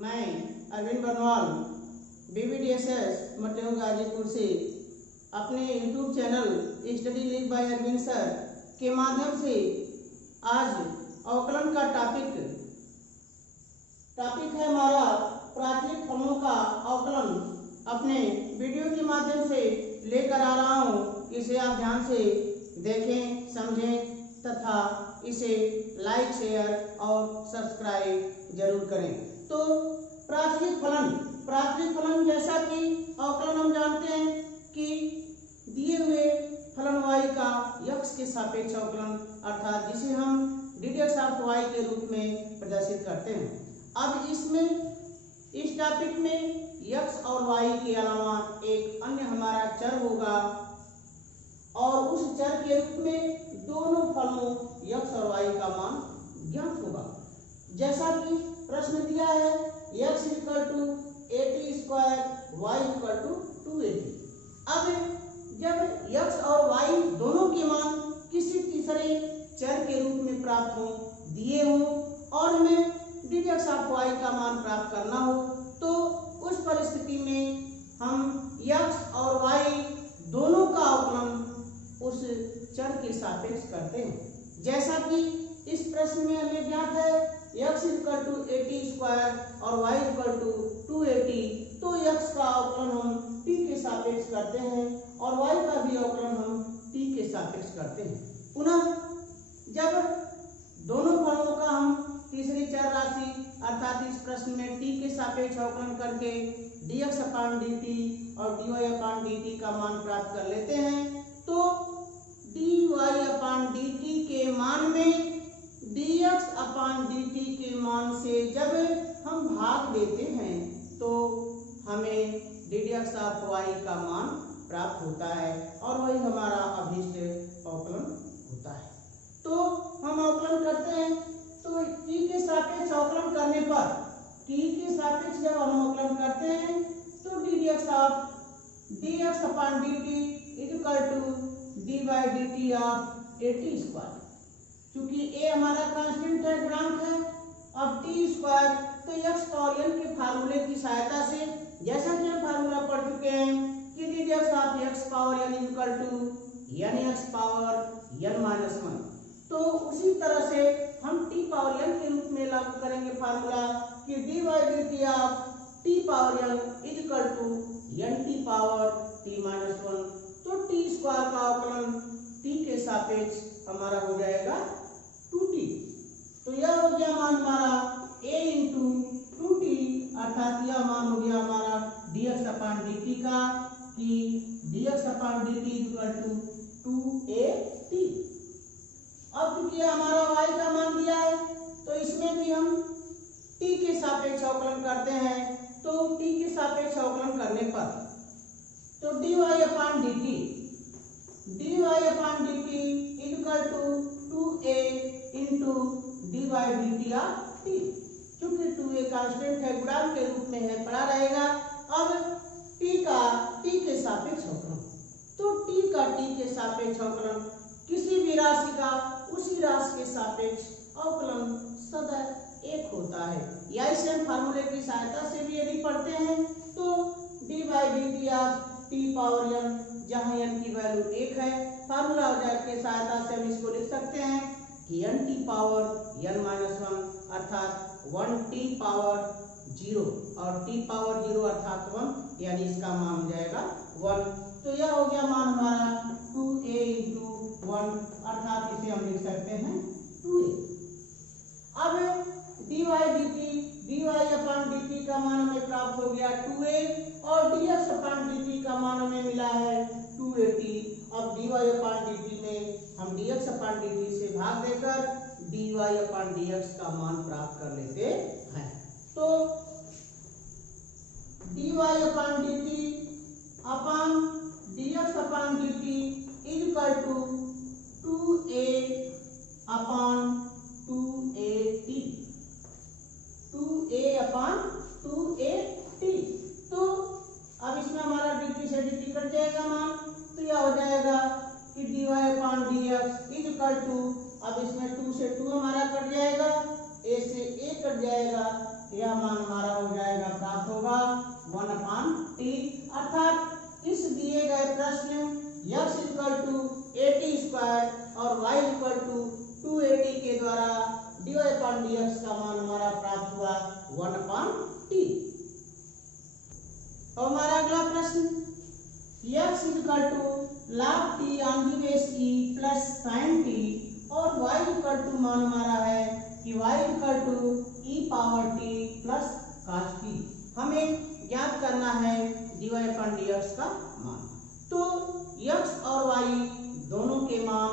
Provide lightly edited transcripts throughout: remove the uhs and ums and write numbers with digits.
मैं अरविंद बनवाल BBDSS मटेऊ गाजीपुर से अपने YouTube channel Study League by Arvind sir के माध्यम से आज अवकलन का टॉपिक है हमारा प्राथमिक फलनों का अवकलन अपने वीडियो के माध्यम से लेकर आ रहा हूँ। इसे आप ध्यान से देखें, समझें तथा इसे लाइक, शेयर और सब्सक्राइब जरूर करें। तो प्राथमिक फलन जैसा कि अवकलन हम जानते हैं कि दिए हुए फलन y का x के सापेक्ष अवकलन अर्थात जिसे हम ddx ऑफ y के रूप में प्रदर्शित करते हैं। अब इस टॉपिक में x और y के अलावा एक अन्य हमारा चर होगा और उस चर के रूप में दोनों फलों x और y का मान ज्ञात होगा। जैसा कि प्रश्न दिया है x = 80 स्क्वायर y = 280। अब जब x और y दोनों के मान किसी तीसरे चर के रूप में प्राप्त हो दिए हो और हमें ddx ऑफ y का मान प्राप्त करना हो तो उस परिस्थिति में हम x और y दोनों का अवकलन उस चर के सापेक्ष करते हैं। जैसा कि इस प्रश्न में हमें ज्ञात है x = 80 स्क्वायर और y = 280, तो x का अवकलन हम t के सापेक्ष करते हैं और y का भी अवकलन हम t के सापेक्ष करते हैं। पुनः जब दोनों फलों का हम तीसरी चर राशि अर्थात इस प्रश्न में t के सापेक्ष अवकलन करके dx/dt और dy/dt का मान प्राप्त कर लेते हैं तो dy/dt के मान में dx/dt के मान से जब हम भाग देते हैं तो हमें ddx ऑफ y का मान प्राप्त होता है और वही हमारा अभीष्ट अवकलन होता है। तो हम अवकलन करते हैं तो t के सापेक्ष अवकलन करने पर t के सापेक्ष जब हम अवकलन करते हैं तो dx of dx/dt = d/dt of 80 square. क्योंकि a हमारा कांस्टेंट है, गुणांक है, अब t स्क्वायर तो x पावर n के फार्मूले की सहायता से जैसा कि हम फार्मूला पढ़ चुके हैं कि ddx of x power n = nx power n-1। तो उसी तरह से हम t पावर n के रूप में लागू करेंगे फार्मूला कि d/dt of t power n = nt power t-1। तो t स्क्वायर का अवकलन t के सापेक्ष हमारा हो जाएगा 2t। तो यह हो गया मान हमारा a × 2t अर्थात यह मान हो गया हमारा dx/dt का कि dx/dt = 2at। अब क्योंकि हमारा y का मान दिया है तो इसमें भी हम t के सापेक्ष अवकलन करते हैं। तो t के सापेक्ष अवकलन करने पर तो dy/dt = 2a × d/dt of t। क्योंकि 2a कांस्टेंट है, गुणांक के रूप में है, पड़ा रहेगा। अब t के सापेक्ष अवकलन तो t के सापेक्ष अवकलन किसी भी राशि का उसी राशि के सापेक्ष अवकलन सदैव एक होता है। या इसे हम फार्मूले की सहायता से भी यदि पढ़ते हैं तो d/dt of t power n, जहां n की वैल्यू 1 है, फार्मूला के सहायता से हम इसको लिख सकते हैं कि nt पावर n-1 अर्थात 1t पावर 0 और t पावर 0 अर्थात 1, यानी इसका मान हो जाएगा 1। तो यह हो गया मान हमारा 2a × 1 अर्थात इसे हम लिख सकते हैं 2a। अब dy/dt का मान हमें प्राप्त हो गया 2a और dx/dt का मान हमें मिला है 280। अब dy/dt में हम dx/dt से भाग देकर dy/dx का मान प्राप्त कर लेते हैं। तो dy/dt अपन dx/dt = 2a/2at। तो अब इसमें हमारा dt से dt कट जाएगा मान, तो यह हो जाएगा कि dy/dx = अब इसमें 2 से 2 हमारा कट जाएगा, a से a कट जाएगा, यह मान हमारा हो जाएगा, प्राप्त होगा 1/t। अर्थात इस दिए गए प्रश्न x = 80 स्क्वायर और y = 280 के द्वारा dy/dx का मान हमारा प्राप्त हुआ 1/t। और हमारा अगला प्रश्न x = log t plus sin t और y मान हमारा है कि y e⁻t plus cos t। हमें ज्ञात करना है dy/dx का मान। तो x और y दोनों के मान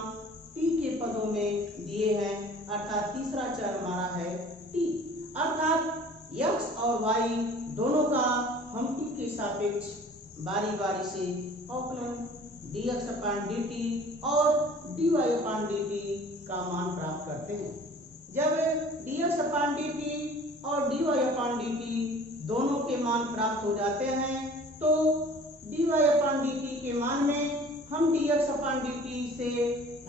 t के पदों में दिए हैं, अर्थात तीसरा चर हमारा है t। अर्थात x और y दोनों का हम t के सापेक्ष बारी बारी से अवकलन dx/dt और dy/dt का मान प्राप्त करते हैं। जब dx/dt और dy/dt दोनों के मान प्राप्त हो जाते हैं तो dy/dt के मान में हम dx/dt से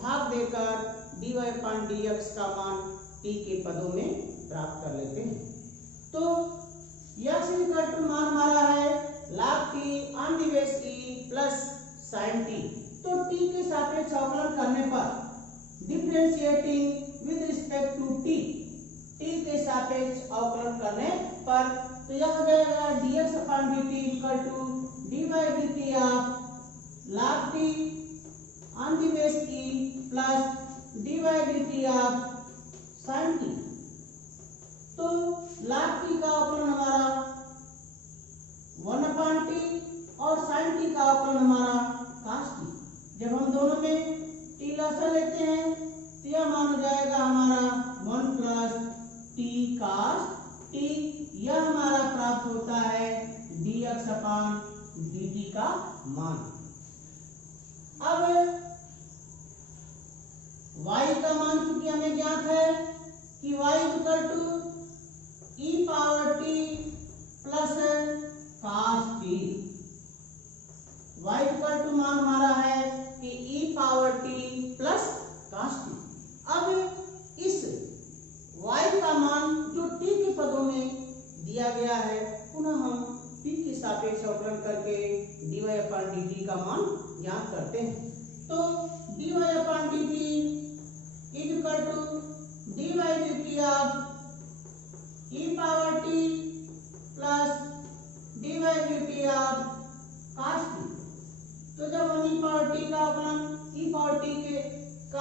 भाग देकर dy/dx का मान t के पदों में प्राप्त कर लेते हैं। तो x मान हमारा है log t plus sin t। तो t के सापेक्ष अवकलन करने पर differentiating with respect to t के सापेक्ष अवकलन करने पर तो यह हो जाएगा dx/dt dy/dt of log t plus dy/dt of sin t। तो log t का अवकलन हमारा 1/t और sin t का अवकलन हमारा cos t। जब हम दोनों में t लसा लेते हैं तो यह मान हो जाएगा हमारा 1 plus t cos t। यह हमारा प्राप्त होता है dx/dt का मान। अब y का मान क्योंकि हमें ज्ञात है कि y e⁻t plus cos t। y मान हमारा है कि e⁻t plus cos t। अब इस y का मान जो t के पदों में दिया गया है पुनः हम t के सापेक्ष अवकलन करके dy/dt का मान ज्ञात करते हैं। तो dy/dt dy/dt of e⁻t plus dy/dt of cos t। तो जब हम e⁻t का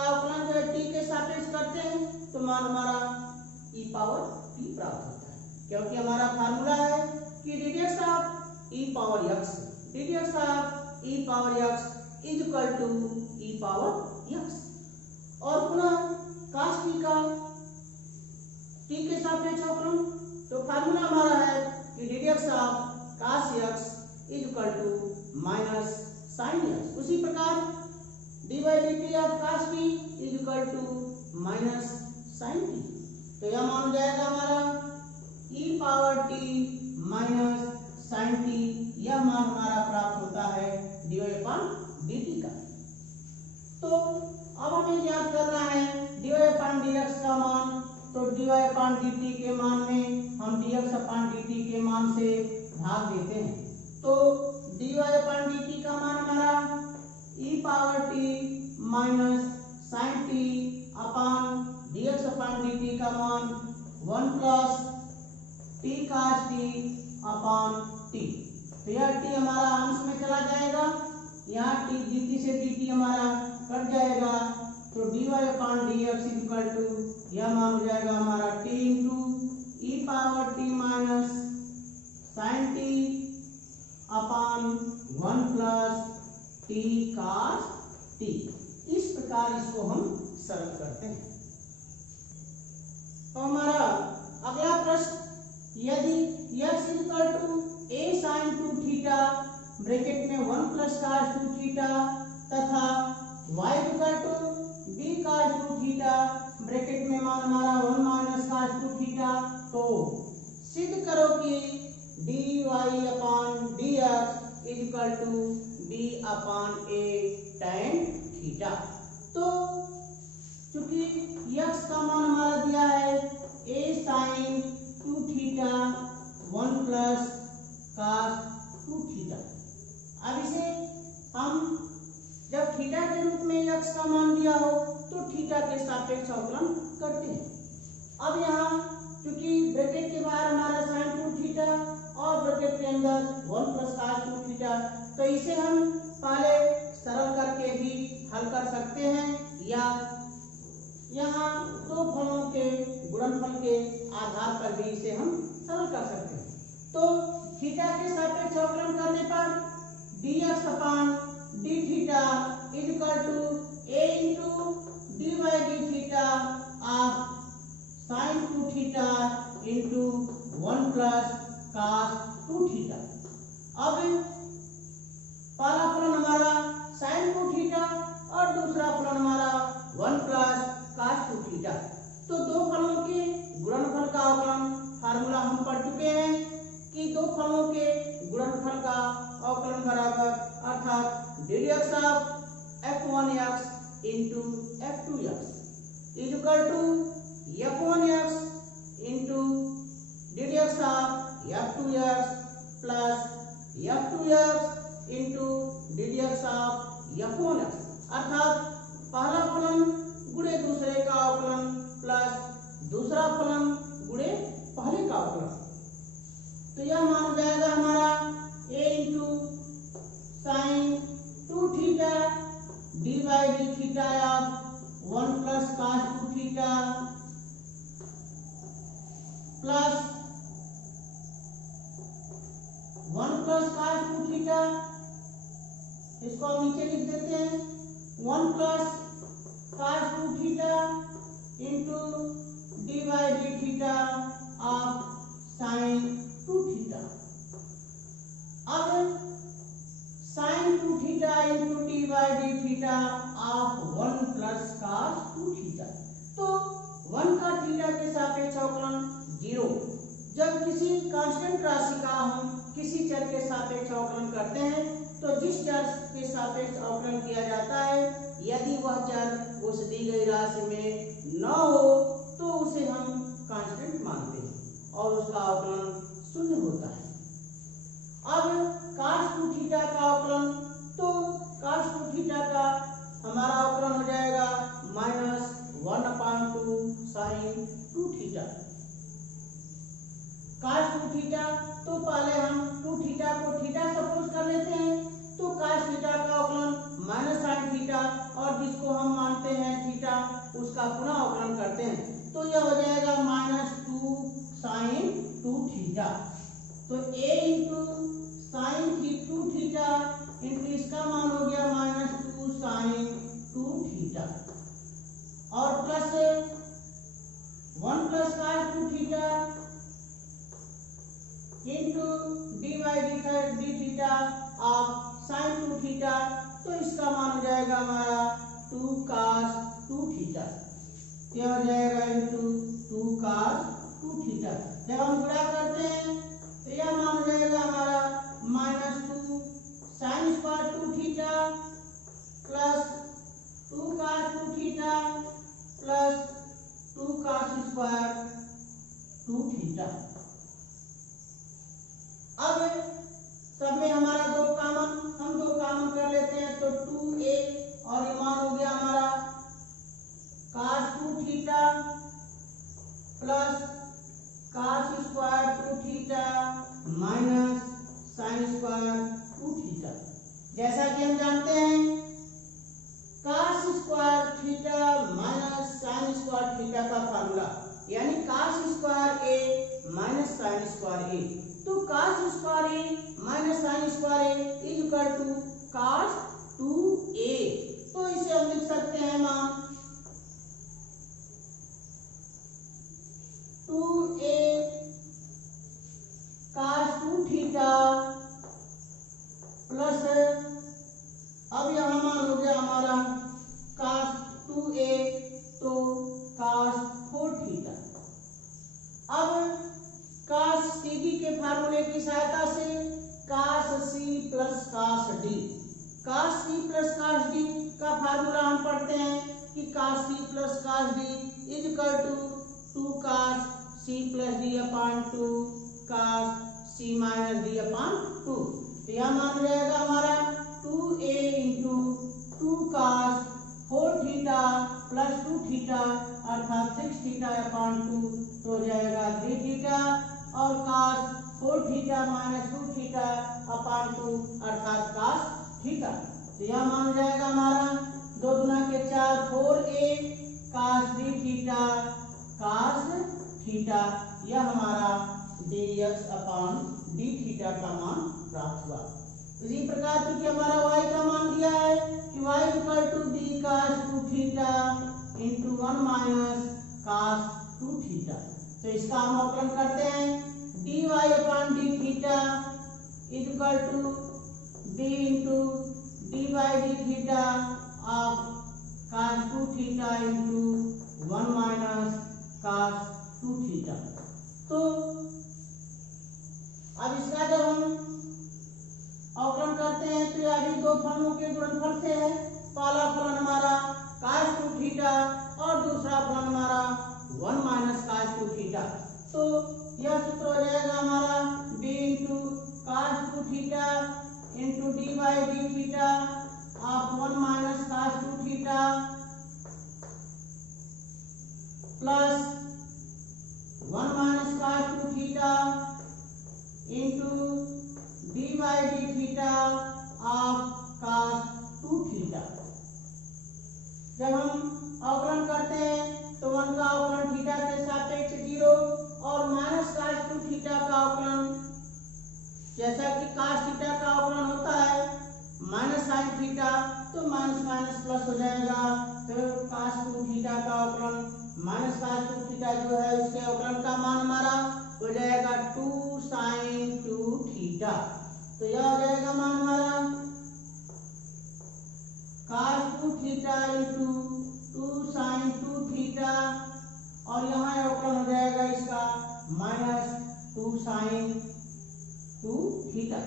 अवकलन जो है t के सापेक्ष करते हैं तो मान हमारा e⁻t प्राप्त होता है, क्योंकि हमारा फार्मूला है कि ddx of e⁻x is equal to e⁻x। और पुनः cos t का t के सापेक्ष अवकलन तो फार्मूला हमारा है कि ddx of cos x is equal to minus sin x। उसी प्रकार dy/dt of cos t is equal to minus sin t। तो यह मान हो जाएगा हमारा e⁻t minus sin t। यह मान हमारा प्राप्त होता है dy/dt का। तो अब हमें ज्ञात करना है dy/dx का मान। तो dy/dt के मान में हम dx/dt के मान से भाग देते हैं। तो dy/dt का मान हमारा e⁻t minus sin t अपान dx/dt का मान 1 plus t cos t अपान t। तो यह t हमारा अंश में चला जाएगा, यहाँ t dt से dt हमारा कट जाएगा। तो dy/dx इक्वल टू यह मान हो जाएगा हमारा t into e⁻t minus sin t अपान 1 plus t cos t। इस प्रकार इसको हम सरल करते हैं। तो हमारा अगला प्रश्न, यदि x equal to a sin 2 theta bracket में 1 plus cos 2 थीटा तथा y equal to b cos 2 theta bracket में मान हमारा 1 minus cos 2 थीटा, तो सिद्ध करो कि dy/dx is equal to b/a tan theta. तो चूंकि x का मान हमारा दिया है a sin 2 थीटा आधार पर भी इसे हम सरल कर सकते हैं। तो थीटा के सापेक्ष अवकलन करने पर dx upon d theta is equal to a into dy d theta of sine 2 theta into 1 plus cos 2 theta. अब पहला फलन हमारा साइन 2 थीटा और दूसरा फलन हमारा 1 प्लस cos 2 थीटा। तो दो फलों के गुणनफल का अवकलन फार्मूला हम पढ़ चुके हैं कि दो फलों के गुणनफल का अवकलन बराबर अर्थात ddx of f1x into f2x is equal to f1x into ddx of f2x plus f2x into ddx of f1x अर्थात पहला फलन गुणे दूसरे का अवकलन प्लस दूसरा फलन गुणे पहले का अवकलन। तो यह मान जाएगा हमारा a into sine 2 theta D by D theta of 1 plus cos 2 theta plus 1 plus cos 2 theta, इसको हम नीचे लिख देते हैं 1 plus cos 2 theta into D by D theta of sine 2 theta. अब sine 2 theta into D by D theta of 1 plus cos 2 theta. तो 1 का theta के सापेक्ष अवकलन 0। जब किसी कांस्टेंट राशि का हम किसी चर के सापेक्ष अवकलन करते हैं तो जिस चर के सापेक्ष अवकलन किया जाता है यदि वह चर उस दी गई राशि में न हो तो उसे हम कांस्टेंट मानते हैं और उसका अवकलन शून्य होता है। अब cos 2 थीटा का अवकलन, तो cos 2 थीटा का हमारा अवकलन हो जाएगा -1/2 sin 2 थीटा। cos 2 थीटा, तो पहले हम 2 थीटा को थीटा सपोज कर लेते हैं तो cos थीटा का अवकलन -sin थीटा और जिसको हम मानते हैं थीटा उसका पुनः अवकलन करते हैं तो यह हो जाएगा -2 sin 2 थीटा। तो a into sine 2 theta into इसका मान हो गया -2 sin 2 थीटा और plus 1 plus cos 2 theta into D by D theta of sine 2 theta. तो इसका मान हो जाएगा हमारा 2 cos 2 थीटा। यह हो जाएगा इंटू 2 cos 2 थीटा। जब हम गुणा करते हैं तो यह मान हो जाएगा हमारा -2 sin square 2 theta plus 2 cos 2 theta plus 2 cos square 2 theta. अब सब में हमारा हम दो कॉमन कर लेते हैं तो 2a और ये मान हो गया हमारा cos 2 theta plus cos square 2 theta minus sin square 2 theta. जैसा कि हम जानते हैं cos square theta minus sin square theta का फार्मूला यानी cos square a minus sin square a। तो cos square a minus sin square a is equal to cos 2a। तो इसे हम लिख सकते हैं मान 2a cos 2 थीटा प्लस अब यहाँ मान हो गया हमारा cos 2a तो cos 4 थीटा। अब cos cd के फार्मूले की सहायता से cos c plus cos d, cos c plus cos d का फार्मूला हम पढ़ते हैं कि cos c plus cos d is equal to 2 cos c plus d upon 2 cos c minus d upon 2। तो यह मान हो जाएगा हमारा 2a into 2 cos 4 theta plus 2 theta अर्थात 6 थीटा अपान 2 तो हो जाएगा 3 थीटा और cos 4 theta minus 2 theta upon 2 अर्थात cos थीटा। तो यह मान हो जाएगा हमारा 2 दूना के 4 4a cos d theta cos theta. यह हमारा dx अपॉन डी थीटा का मान प्राप्त हुआ। इसी प्रकार क्योंकि हमारा y का मान दिया है कि y equal to d cos 2 theta into 1 minus cos 2 theta, तो इसका हम अवकलन करते हैं dy upon D theta equal to d into D by D theta of cos 2 theta into 1 minus cos 2 theta. तो अब इसका जब हम अवकलन करते हैं तो यह भी दो फलनों के गुणनफल से है। पहला फलन हमारा cos 2 थीटा और दूसरा फलन हमारा 1 माइनस cos 2 थीटा। तो यह सूत्र हो जाएगा हमारा b into cos 2 theta into D by D theta of 1 minus cos 2 theta plus 1 minus cos 2 theta into D by D theta of cos 2 theta. जब हम अवकलन करते हैं तो 1 का अवकलन थीटा के सापेक्ष 0 और माइनस cos 2 थीटा का अवकलन, जैसा कि cos थीटा का अवकलन होता है माइनस sin थीटा, तो माइनस माइनस प्लस हो जाएगा। तो cos 2 थीटा का अवकलन माइनस cos 2 थीटा जो है उसके अवकलन का मान हमारा हो जाएगा 2 sin 2 थीटा। तो यह हो जाएगा मान हमारा cos 2 theta into 2 sin 2 theta और यहाँ अवकलन हो जाएगा इसका माइनस 2 sin 2 थीटा,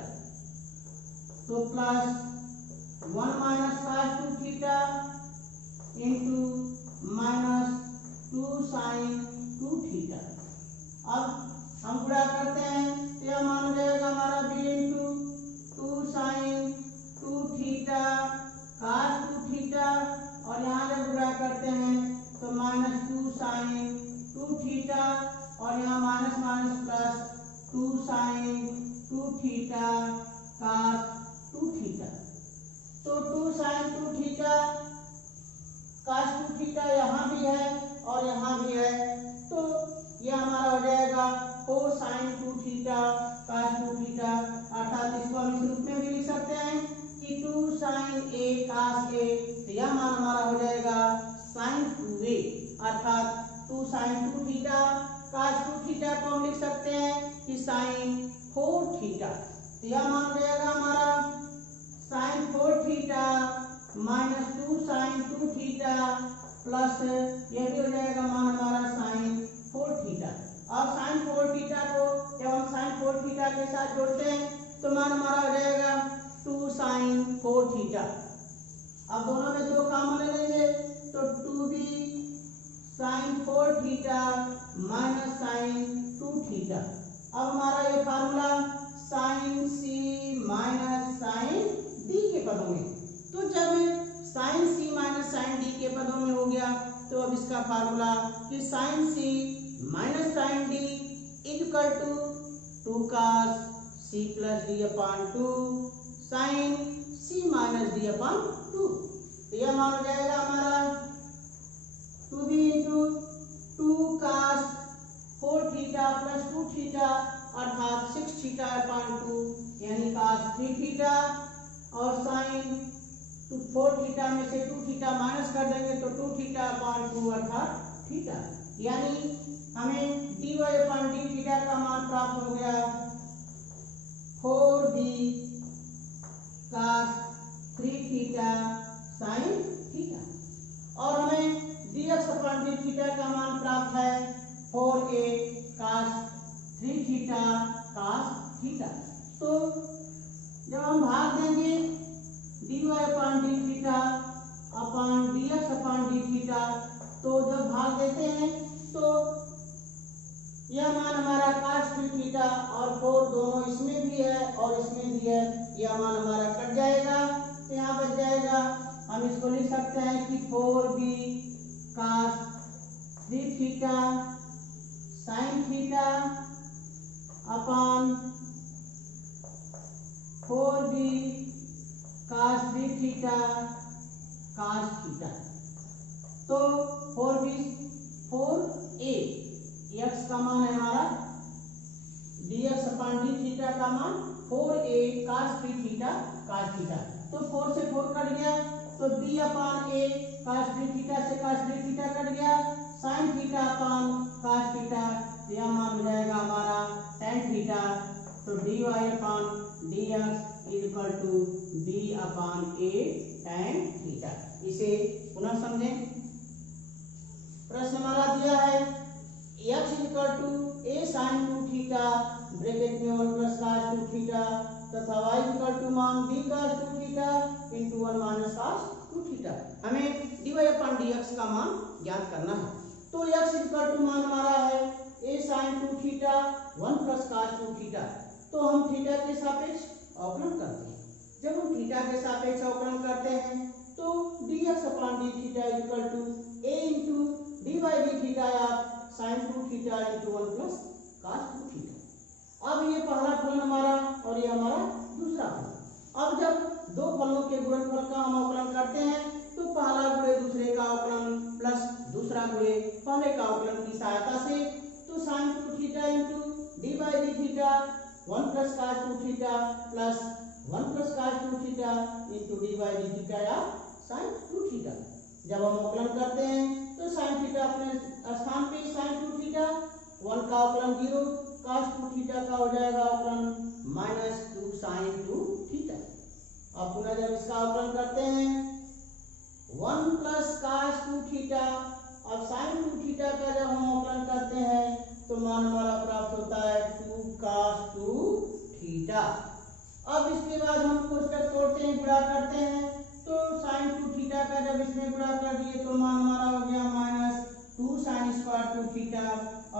तो plus 1 minus cos 2 theta into minus 2 sin 2 theta. अब हम गुणा करते हैं तो यह मान हो जाएगा हमारा b into 2 sin 2 theta cos 2 theta और यहाँ जब गुणा करते हैं तो माइनस 2 sin 2 थीटा और यहाँ minus minus plus 2 sin 2 theta cos 2 theta. तो 2 sin 2 थीटा cos 2 थीटा यहाँ भी है और यहाँ भी है, तो यह हमारा हो जाएगा 4 sin 2 थीटा cos 2 थीटा, अर्थात इसको हम इस रूप में भी लिख सकते हैं कि 2 sin a cos a, तो यह मान हमारा हो जाएगा sin 2a, अर्थात 2 sin 2 थीटा cos 2 थीटा को हम लिख सकते हैं कि sin 4 थीटा, तो यह मान हो जाएगा हमारा sin 4 theta minus 2 sin 2 theta plus यह भी हो जाएगा मान हमारा sin 4 थीटा। अब sin 4 थीटा को जब हम sin 4 थीटा के साथ जोड़ते हैं तो मान हमारा हो जाएगा 2 sin 4 थीटा। अब दोनों में 2 कॉमन ले लेंगे तो 2b sin 4 theta minus sin 2 theta. अब हमारा ये formula sin c minus sin d के पदों में, तो जब sin c minus sin d के पदों में हो गया तो अब इसका फार्मूला कि sin c minus sin d equal to 2 cos c plus d upon 2 sin c minus d upon 2, तो यह मान हो जाएगा हमारा 2b into 2 cos 4 theta plus 2 theta अर्थात 6 थीटा अपॉन 2 यानी cos 3 थीटा और sin 4 थीटा में से 2 थीटा माइनस कर देंगे तो 2 थीटा अपॉन 2 अर्थात थीटा, यानी हमें dy अपॉन डी थीटा का मान प्राप्त हो गया 4b cos 3 theta sin theta और हमें dx अपॉन डी थीटा का मान प्राप्त है 4a cos 3 theta cos theta. तो जब हम भाग देंगे dy upon D theta upon dx upon D theta, तो जब भाग देते हैं तो यह मान हमारा cos 3 थीटा और 4 दोनों इसमें भी है और इसमें भी है, यह मान हमारा कट जाएगा तो यहाँ बच जाएगा, हम इसको लिख सकते हैं कि 4b cos 3 theta sin theta upon 4b cos 3 theta cos theta. तो 4a x का मान है हमारा dx अपान डी थीटा का मान 4a cos 3 theta cos theta. तो 4 से 4 कट गया तो b upon a cos 3 theta से cos 3 थीटा कट गया, sin theta upon cos theta, यह मान हो जाएगा हमारा tan थीटा। तो dy upon dx is equal to b upon a tan theta. इसे पुनः समझें। प्रश्न हमारा दिया है x is equal to a sin 2 theta bracket में 1 प्लस cos 2 थीटा तथा y इज इक्वल टू मान b cos 2 theta into 1 minus cos 2 theta. हमें dy अपान dx का मान ज्ञात करना है। तो x इज इक्वल टू मान हमारा है a sin 2 theta 1 plus cos 2 theta. तो हम थीटा के सापेक्ष अवकलन करते हैं। जब हम थीटा के सापेक्ष अवकलन करते हैं तो dx upon d theta is equal to a into dy d theta या sin 2 theta into 1 plus cos 2 theta. अब ये पहला फलन हमारा और ये हमारा दूसरा फलन। अब जब दो फलों के गुणनफल का हम अवकलन करते हैं तो पहला गुणे दूसरे का अवकलन प्लस दूसरा गुणे पहले का अवकलन की सहायता से, तो sin 2 theta into dy d theta 1 plus cos 2 theta plus 1 plus cos 2 theta into dy d theta या sin 2 थीटा। जब हम अवकलन करते हैं तो sin थीटा अपने स्थान पे sin 2 थीटा 1 का अवकलन 0 cos 2 थीटा का हो जाएगा अवकलन माइनस 2 sin 2 थीटा। अब पुनः जब इसका अवकलन करते हैं 1 प्लस cos 2 थीटा और sin 2 थीटा का जब हम अवकलन करते हैं तो मान हमारा प्राप्त होता है 2 cos 2 थीटा। अब इसके बाद हम कोष्टक तोड़ते हैं, गुणा करते हैं तो sin 2 थीटा का जब इसमें गुणा कर दिए तो मान हमारा हो गया माइनस 2 sin स्क्वायर 2 थीटा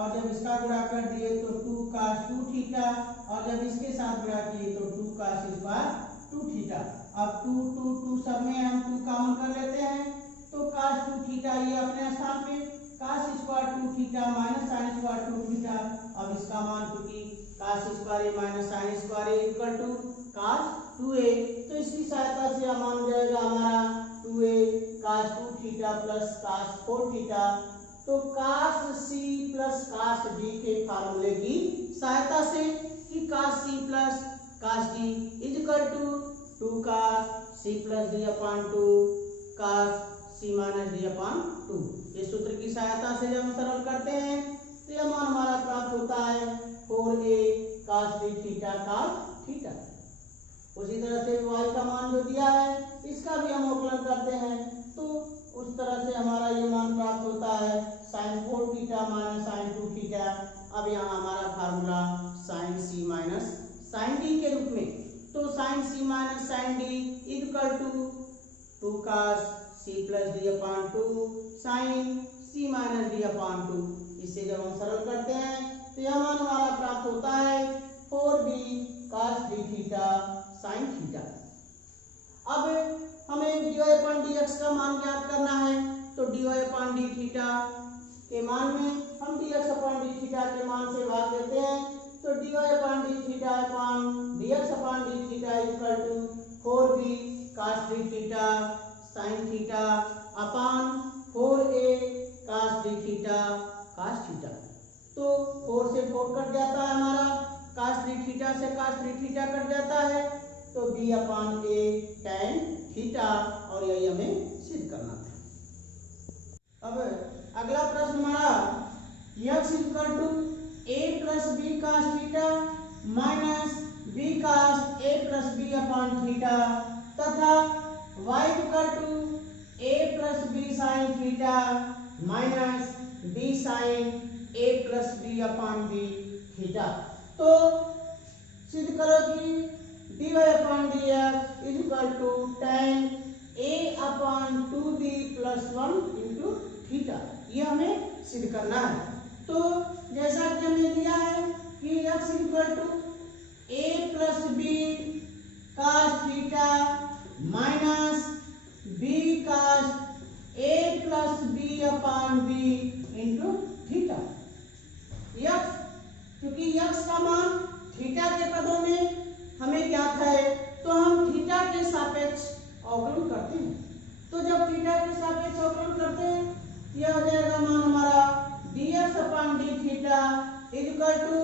और जब इसका गुणा कर दिए तो 2 cos 2 थीटा और जब इसके साथ गुणा किए तो 2 cos स्क्वायर 2 थीटा। अब 2 2 2 सब में हम 2 कॉमन कर लेते हैं तो cos 2 थीटा ये अपने स्थान पे cos square 2 theta minus sin square 2 theta. अब इसका मान क्योंकि cos square minus sin square equal to cos 2a, तो इसकी सहायता से यह मान हो जाएगा हमारा 2a cos 2 theta plus cos 4 theta. तो cos c plus cos d के फार्मूले की सहायता से कि cos c plus cos d is equal to 2 cos c plus d upon 2 cos c minus d upon 2, ये सूत्र की सहायता से जब हम सरल करते हैं तो यह मान हमारा प्राप्त होता है 4a cos d theta cos theta. उसी तरह से y का मान जो दिया है इसका भी हम अवकलन करते हैं तो उस तरह से हमारा ये मान प्राप्त होता है sin 4 theta minus sin 2 theta. अब यहाँ हमारा formula sin c minus sin d के रूप में, तो sin c minus sin d equal to 2 cos c plus d upon 2 sin c minus d upon 2। इससे जब हम सरल करते हैं तो यह मान हमारा प्राप्त होता है 4b cos d theta sin theta. अब हमें dy अपान dx का मान ज्ञात करना है तो dy अपान d थीटा के मान में हम dx अपान d थीटा के मान से भाग देते हैं तो dy upon d theta upon dx upon d theta equal to 4b cos d theta sin theta upon 4a cos d theta cos theta. तो 4 से 4 कट जाता है हमारा, cos 3 थीटा से cos 3 थीटा कट जाता है तो b upon a tan theta, और यही हमें सिद्ध करना था। अब अगला प्रश्न हमारा x equal to a plus b cos theta minus b cos a plus b upon theta तथा y equal to a plus b sin theta minus b sin a plus b upon b theta. तो सिद्ध करो कि dy upon dx is equal to tan a upon 2b plus 1 into theta, ये हमें सिद्ध करना है। तो जैसा कि हमें दिया है कि x equal to a plus b cos theta minus b cos a plus b upon b into theta. x क्योंकि x का मान थीटा के पदों में हमें ज्ञात है तो हम थीटा के सापेक्ष अवकलन करते हैं। तो जब थीटा के सापेक्ष अवकलन करते हैं यह हो जाएगा मान हमारा dx upon d theta theta is equal to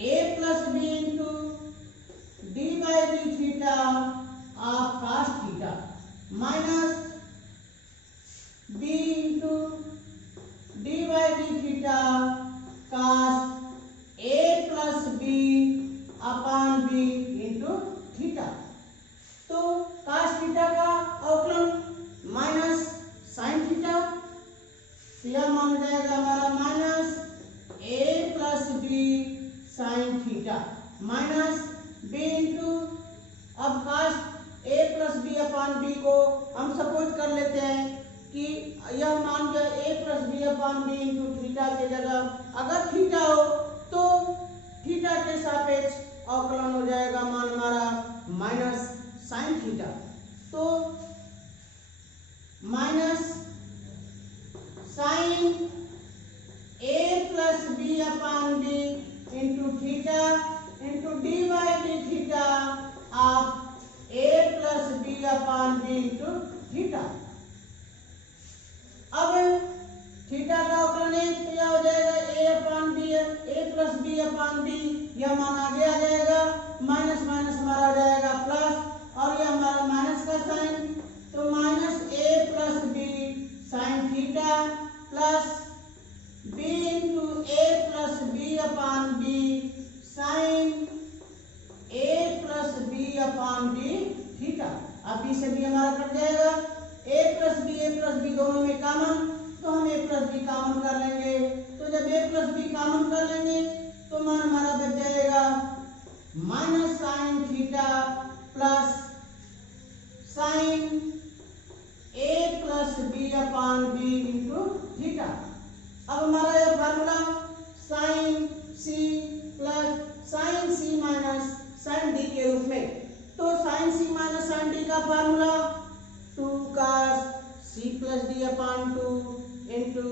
a plus B into D by D theta of cos theta minus b into D by D theta cos a plus B upon B into theta. तो cos theta का अवकलन minus sine theta, तो यह मान जाएगा हमारा minus a plus B sine theta minus b into, अब cos a plus B upon B को हम सपोज कर लेते हैं कि यह मान गया a plus B upon B into theta के जगह अगर थीटा हो तो थीटा के सापेक्ष अवकलन हो जाएगा मान हमारा माइनस साइन थीटा। तो minus sine a plus B upon B into theta into D by D theta of a plus B upon B into theta. अब थीटा का अवकलन है तो यह हो जाएगा a plus B upon B, यह मान आगे आ जाएगा, माइनस माइनस हमारा हो जाएगा प्लस और यह हमारा माइनस का साइन, तो minus a plus B sine theta plus b into a plus B upon B sine a plus B upon B theta. अब b से b हमारा कट जाएगा, a प्लस बी दोनों में कॉमन, तो हम a प्लस बी कॉमन कर लेंगे, तो जब a प्लस बी कॉमन कर लेंगे तो मान हमारा बच जाएगा minus sine theta plus sine a plus B upon B into theta. अब हमारा यह formula sine c plus sine c minus sine d के रूप में, तो sine c minus sine d का formula 2 cos c plus d upon 2 into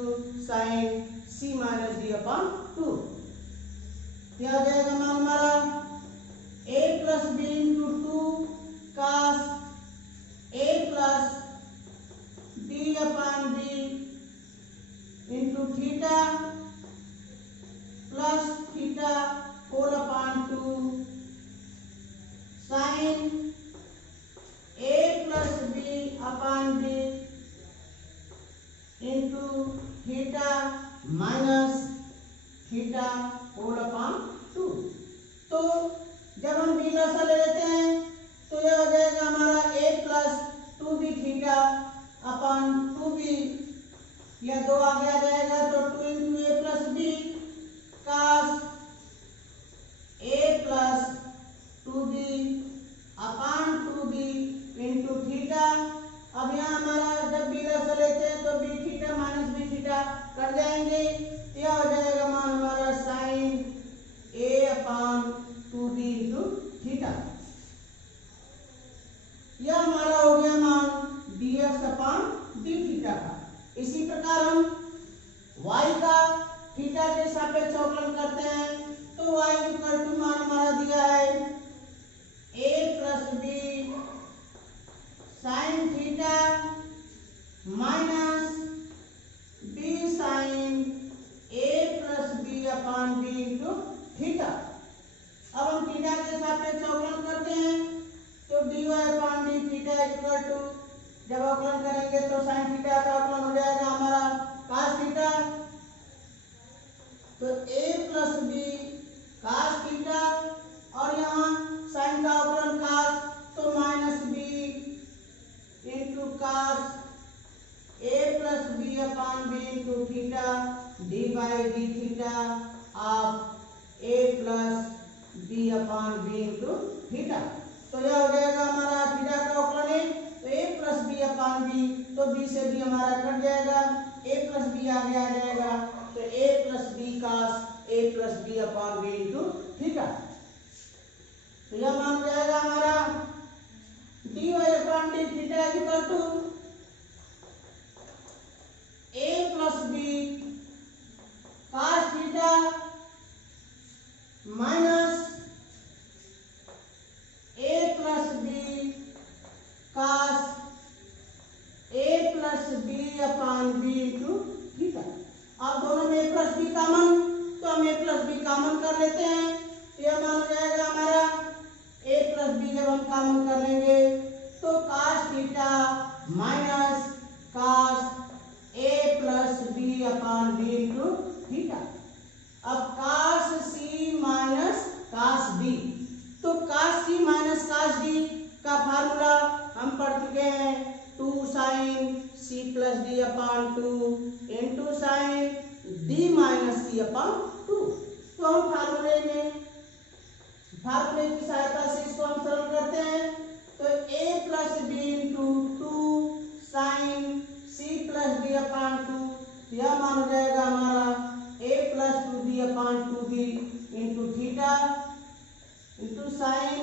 sine c minus d upon 2। क्या हो जाएगा मान हमारा a plus B into 2 cos a plus d upon b into theta plus theta whole upon 2 sine a plus B upon b into theta minus theta whole upon 2। तो जब हम b लसा ले लेते हैं तो यह हो जाएगा हमारा a plus 2b theta upon 2b, यह 2 आगे आ जाएगा तो 2 into a plus B cos a plus 2b upon 2b into theta. अब यहाँ हमारा जब b लसा लेते हैं तो b theta minus b theta कर जाएंगे, यह हो जाएगा मान हमारा sine a upon 2b into theta. यह हमारा हो गया मान dx अपॉन d थीटा का। इसी प्रकार हम y का थीटा के सापेक्ष अवकलन करते हैं, तो y इक्वल टू मान हमारा दिया है a plus B sine theta minus b sine a plus B upon B into theta. अब हम थीटा के सापेक्ष अवकलन करते हैं तो dy upon D theta equal to, जब अवकलन करेंगे तो साइन थीटा का अवकलन हो जाएगा हमारा cos थीटा, तो a plus B cos theta और यहाँ साइन का अवकलन cos, तो minus b into cos a plus B upon B into theta D by D theta of a plus B upon B into theta. तो यह हो जाएगा हमारा थीटा का अवकलन है, तो a plus B upon B, तो b से b हमारा कट जाएगा, a प्लस बी आगे आ जाएगा, तो a plus B cos a plus B upon B into theta. तो यह मान जाएगा हमारा dy upon D theta equal to a plus B cos theta minus a plus B cos a plus B upon B into theta. अब दोनों में plus B का common कर लेते हैं तो यह मान हो जाएगा हमारा a प्लस बी। जब हम कॉमन कर लेंगे तो cos theta minus cos a plus B upon B into theta. अब cos c minus cos d, तो cos c minus cos d का फार्मूला हम पढ़ चुके हैं 2 sin c plus D upon 2 into sine d minus c upon 2। तो हम फार्मूले की सहायता से इसको हम सरल करते हैं तो a plus B into 2 sine c plus D upon 2, यह मान हो जाएगा हमारा a plus 2b upon 2b into theta into sine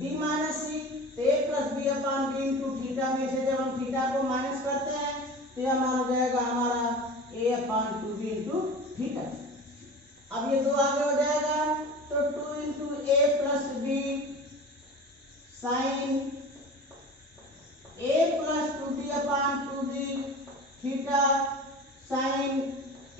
d minus c। तो a plus B upon B into theta में से जब हम थीटा को माइनस करते हैं तो यह मान हो जाएगा हमारा a upon 2b into theta. अब ये दो आगे हो जाएगा तो 2 into a plus B sine a plus 2b upon 2b theta sine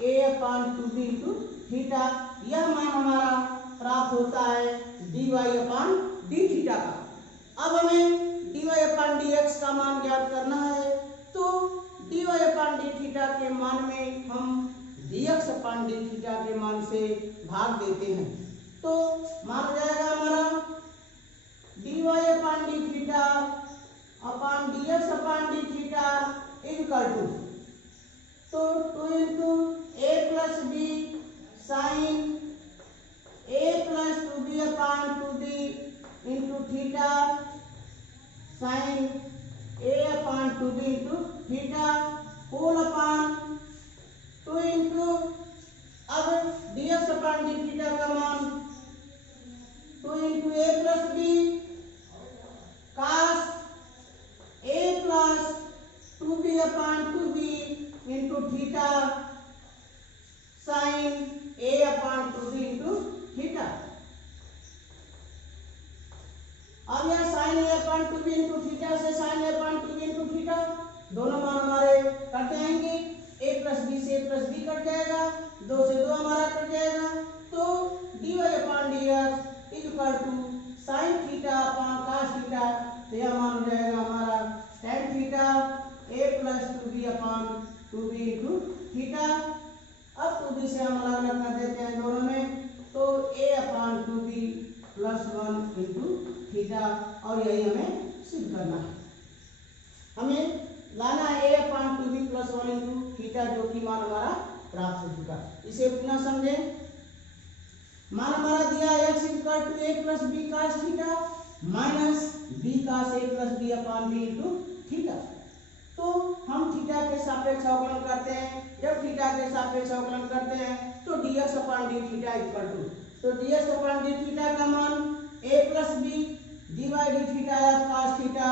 a upon 2b into theta. यह मान हमारा प्राप्त होता है dy अपॉन डी थीटा का। अब हमें dy अपॉन dx का मान ज्ञात करना है तो dy अपॉन डी थीटा के मान में हम dx अपॉन डी थीटा के मान से भाग देते हैं तो मान हो जाएगा हमारा dy upon D theta upon dx upon D theta equal to तो 2 into a plus B sine a plus 2b upon 2b into theta sine a upon 2b into theta whole upon 2 into अब dx upon D theta का मान 2 into a plus B cos a plus 2b upon 2b into theta sine a upon 2b into theta. अब यह sine a upon 2b into theta से sine a upon 2b into theta दोनों मान हमारे cut जाएंगे। a plus B से a plus B cut जाएगा, 2 से 2 हमारा कट जाएगा तो dy upon dx equal to sine theta upon cos theta. तो यह मान हो जाएगा हमारा tan theta a plus 2b upon 2b into theta. अब 2b से हम अलग अलग कर देते हैं दोनों में तो a upon 2b plus 1 into theta और यही हमें सिद्ध करना है। हमें लाना है a upon 2b plus 1 into theta जो कि मान हमारा प्राप्त हो चुका। इसे पुनः समझें। मान हमारा दिया x equal to a plus B cos theta minus b cos a plus b upon b into theta. तो हम थीटा के सापेक्ष अवकलन करते हैं। जब थीटा के सापेक्ष अवकलन करते हैं तो dx upon D theta equal to तो dx अपॉन डी थीटा का मान a plus B D by D theta cos theta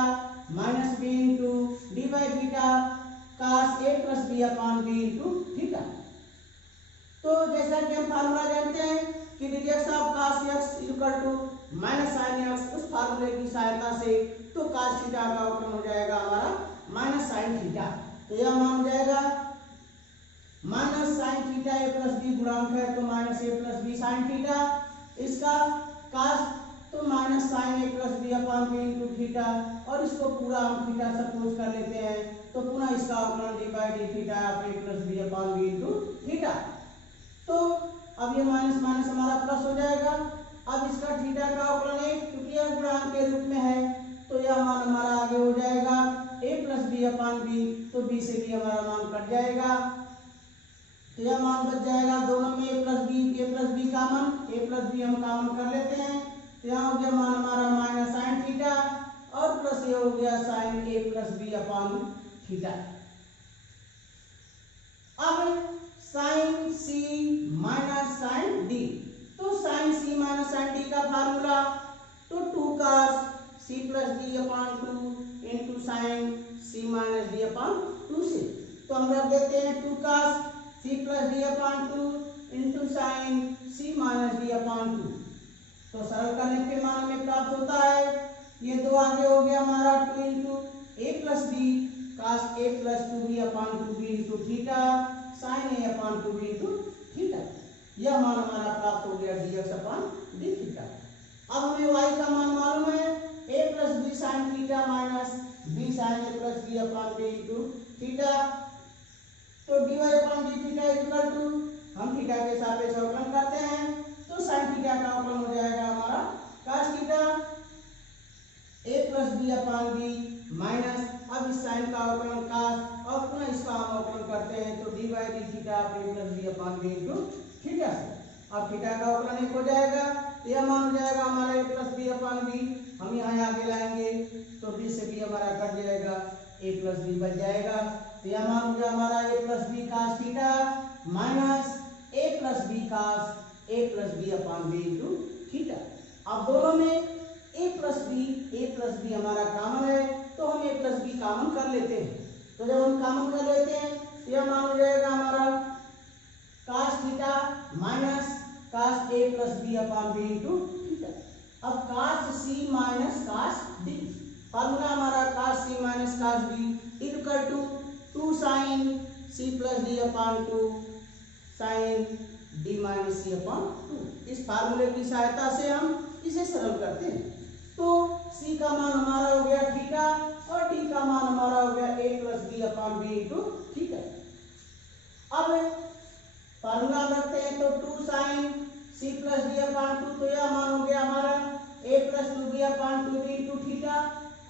minus b into D by theta cos a plus b upon b into theta. तो जैसा कि हम formula जानते हैं कि dx of cos x equal to minus sin x, उस फार्मूले की सहायता से तो cos थीटा का अवकलन हो जाएगा हमारा माइनस sin थीटा। तो यह मान हो जाएगा minus sin theta a plus B गुणांक है तो minus a plus B sin theta, इसका cos तो minus sin a plus B upon B into theta और इसको पूरा हम थीटा सपोज कर लेते हैं तो पुनः इसका अवकलन D by D theta of a plus B upon B into theta. तो अब ये माइनस माइनस हमारा प्लस हो जाएगा। अब इसका थीटा का अवकलन है क्योंकि यह गुणांक के रूप में है तो यह मान हमारा आगे हो जाएगा a plus B upon B तो b से भी हमारा मान कट जाएगा तो यह मान बच जाएगा दोनों में a plus B common, a plus B हम कॉमन कर लेते हैं तो यहाँ हो गया मान हमारा माइनस sin थीटा और प्लस ये हो गया sin a plus B upon theta. अब sin c minus sin d तो sin c minus sin d का फार्मूला तो 2 cos c plus d upon 2 into sine c minus d upon 2 से तो हम रख देते हैं 2 cos c plus d upon 2 into sine c minus d upon 2। तो सरल करने के मान में प्राप्त होता है ये दो आगे हो गया हमारा 2 into a plus B cos a plus 2b upon 2b into theta sine a upon 2b into theta. यह मान हमारा प्राप्त हो गया dx अपन d थीटा। अब हमें y का मान मालूम है a plus B sine theta minus B sine A plus B upon B into theta. तो dy upon d theta equal to हम थीटा के सापेक्ष अवकलन करते हैं तो साइन थीटा का अवकलन हो जाएगा हमारा cos theta a plus B upon B minus अब इस साइन का अवकलन cos और पुनः इसका हम अवकलन करते हैं तो dy d theta a plus B upon B into theta से। अब थीटा का अवकलन एक हो जाएगा यह मान हो जाएगा हमारा a plus B upon B. हम यहाँ आगे लाएंगे तो b से b हमारा कट जाएगा a प्लस बी बच जाएगा। तो यह मान हो गया हमारा a plus B cos theta minus a plus B upon B into theta. अब दोनों में a प्लस बी हमारा कॉमन है तो हम a प्लस बी कॉमन कर लेते हैं। तो जब हम कॉमन कर लेते हैं तो यह मान हो जाएगा हमारा cos theta minus cos a plus B upon B into theta. अब cos c minus cos d formula हमारा cos c minus cos d equal to 2 sin c plus d upon 2 sin d minus c upon 2। इस फार्मूले की सहायता से हम इसे सरल करते हैं तो c का मान हमारा हो गया थीटा और d का मान हमारा हो गया a plus B upon B into theta. अब फार्मूला रखते हैं तो 2 sin c plus d upon 2 तो यह मान हो गया हमारा a plus 2b upon 2b into theta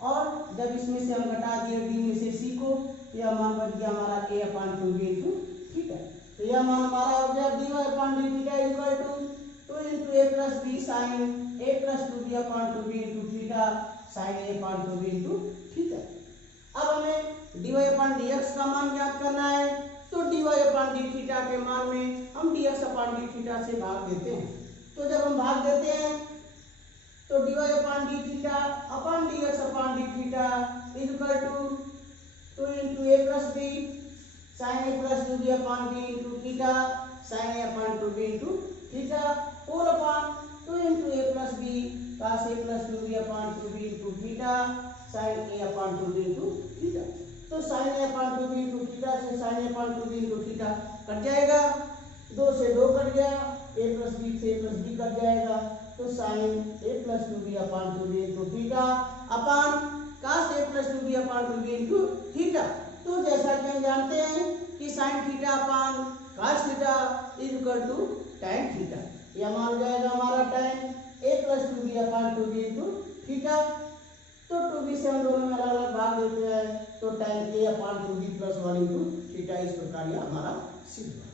और जब इसमें से हम घटा दिए d में से c को यह मान बच गया हमारा a upon 2b into theta. तो यह मान हमारा हो गया dy upon d theta equal to 2 into a plus b sin a plus 2b upon 2b into theta sin a upon 2b into theta. अब हमें dy अपन dx का मान ज्ञात करना है तो dy अपन d थीटा के मान में हम dx अपन d थीटा से भाग देते हैं। तो जब हम भाग देते हैं तो dy upon d theta upon dx upon d theta equal to 2 into a plus b sin a plus 2b upon b into theta sin a upon 2b into theta whole upon 2 into a plus b cos a plus 2b upon 2b into theta sin a upon 2b into theta. तो sin a upon 2b into theta से sin a upon 2b into theta कट जाएगा 2 से 2 कट गया a plus b से a plus b कट जाएगा तो sin a plus 2b upon 2b into theta upon cos a plus 2b upon 2b into theta. तो जैसा कि हम जानते हैं कि sin theta upon cos theta equal to tan theta. यह मान जाएगा हमारा tan a plus 2b upon 2b into theta. तो 2b से हम दोनों में अलग अलग भाग देते हैं तो tan a upon 2b plus 1 into theta इस प्रकार यह हमारा सिद्ध हुआ।